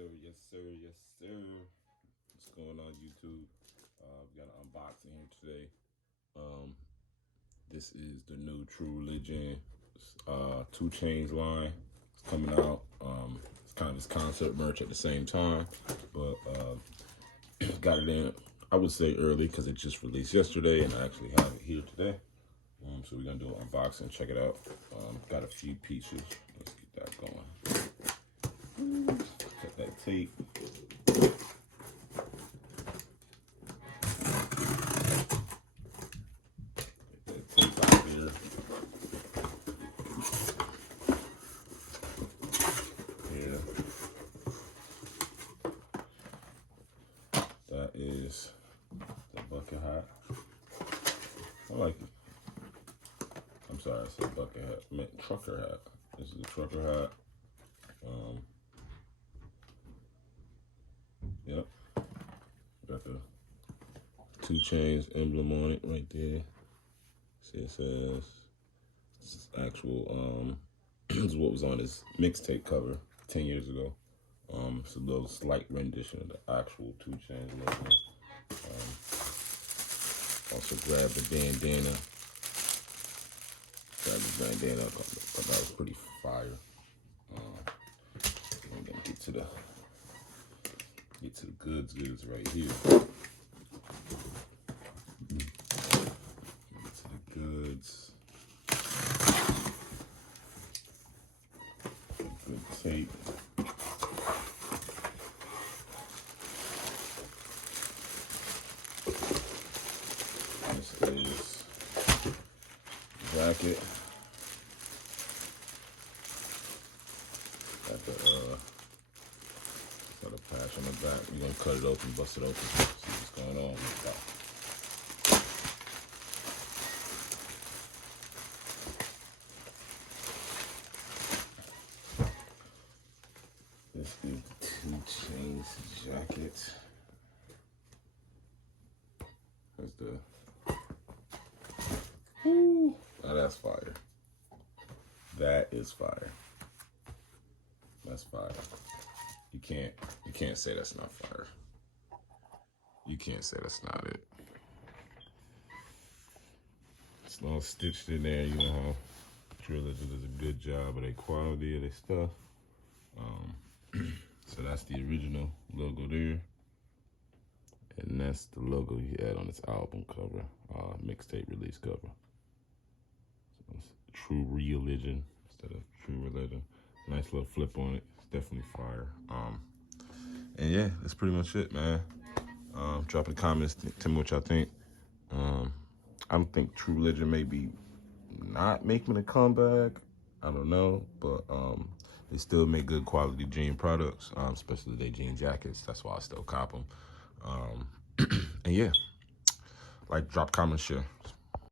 sir, yes sir, yes sir. What's going on, YouTube? We got an unboxing here today. This is the new True Religion 2 Chainz line. It's coming out. It's kind of this concert merch at the same time, but got it in, I would say early because it just released yesterday, and I actually have it here today. So we're gonna do an unboxing, check it out. Got a few pieces. Let's get that going. Cut that tape. Get that tape out here. Here. That is the bucket hat. I like it. I'm sorry, I said bucket hat. I meant trucker hat. This is the trucker hat. Yep. Got the 2 Chainz emblem on it right there. See, it says this is actual. This is what was on his mixtape cover 10 years ago. It's a little slight rendition of the actual 2 Chainz logo. Also grabbed the bandana. Grabbed the bandana. I thought that was pretty fire. I'm gonna get to the goods right here. Get to the goods. Good tape. This is jacket. Got a patch on the back. We're gonna cut it open, bust it open, see what's going on with that. This is the 2 Chainz jacket. That's the. Woo! Now that's fire. That is fire. That's fire. You can't say that's not fire. You can't say that's not it. It's all stitched in there. You know how True Religion does a good job of their quality of their stuff. So that's the original logo there. And that's the logo he had on his album cover, mixtape release cover. So it's True Religion instead of True Religion. Nice little flip on it. It's definitely fire. And yeah, that's pretty much it, man. Drop in the comments, tell me what y'all think. I don't think True Religion may be not making a comeback. I don't know, but they still make good quality jean products, especially their jean jackets. That's why I still cop them. And yeah, like, drop, comment, share.